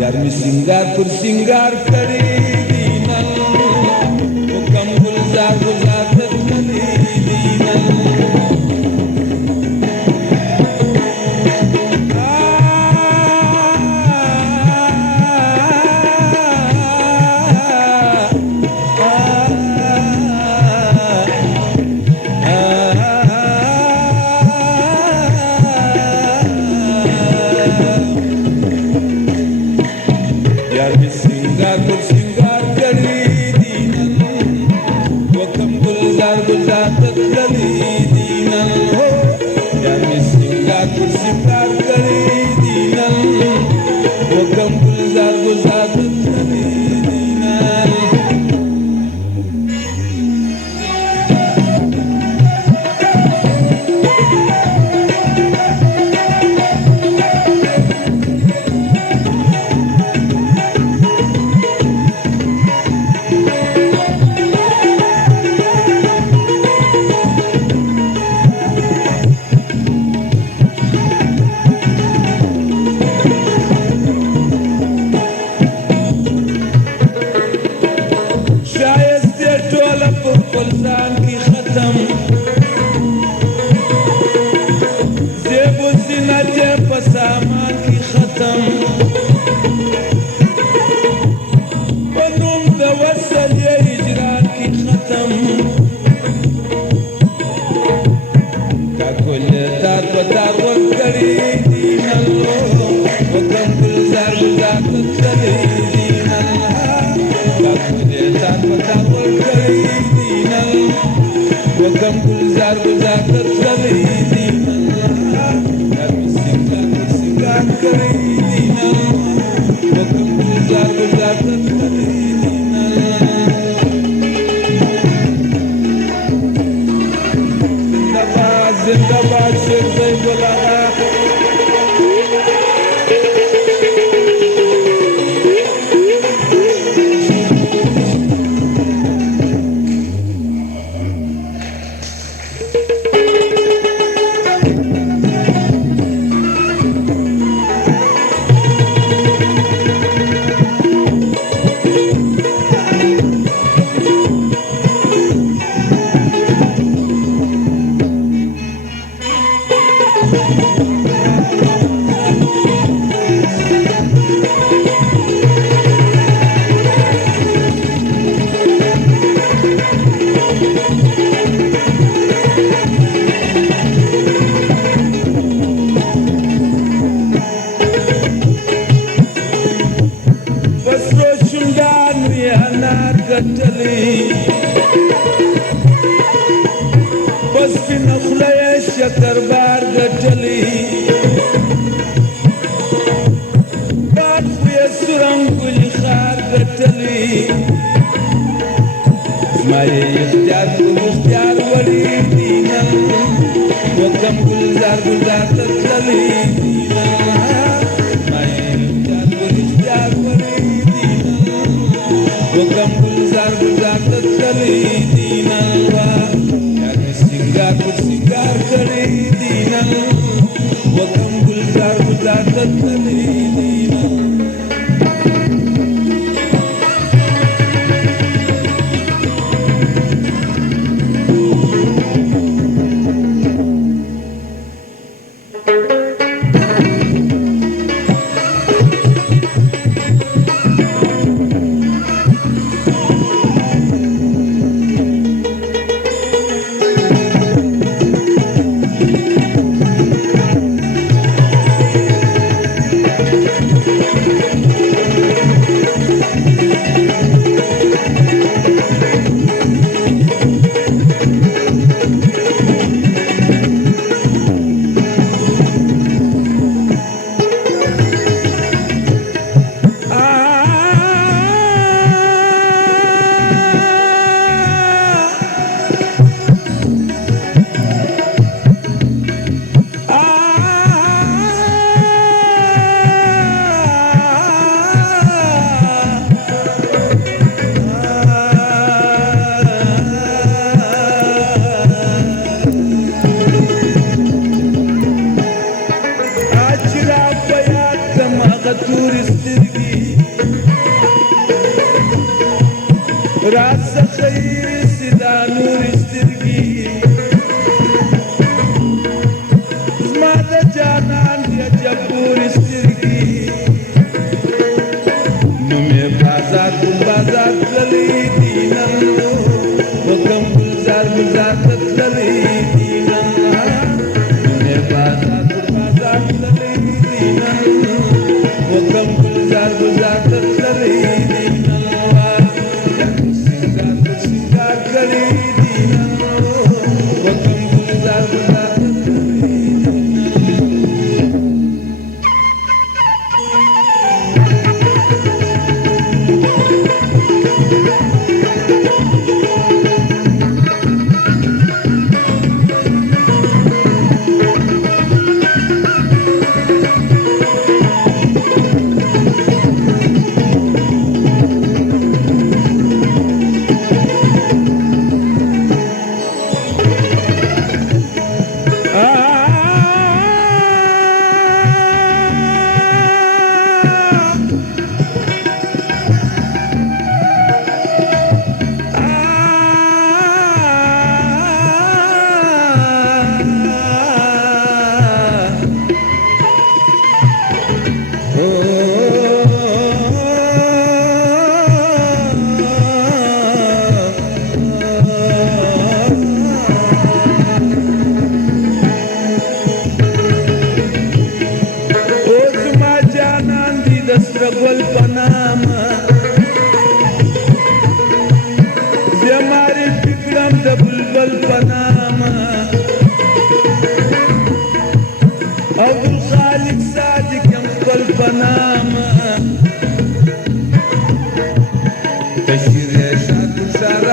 यार मी सिंगार करी दीनल हुकम गुलजार गुजारत करी दीनल यार मी सिंगार करी दीनल हुकम गुलजार गुजारत करी दीनल हो यार मी सिंगार करी दीनल हुकम गुलजार गुजारत करी दीनल फुलसान की खत्म जेब ज़िना जेब सामान की खत्म बनूम तवस्सल ये हिजरान की खत्म का कुल तार पतार वक्त करी दीनल हुकम गुलजार गुजारत करी दीनल का कुल तार पतार वक्त करी हुकम गुलजार गुजारत करी दीनल यार मी सिंगार करी दीनल हुकम गुलजार गुजारत करी दीनल जिंदाबाद शेख सैफुल्लाह बस की नखले शकर बार गटली बात हुए सुरंग गुली खार गटली माये इख्तियार वली दीनल हुकम गुलजार गुजारत करी दीनल माये इख्तियार वली दीनल हुकम गुलजार गुजारत करी दीनल यार मी सिंगार करी दीनल हुकम गुलजार गुजारत करी दीनल Panama, Jamari Bikram the Bulbul Panama, Abdul Khalik Sadiq Yampal Panama, Tashir Shah Tushara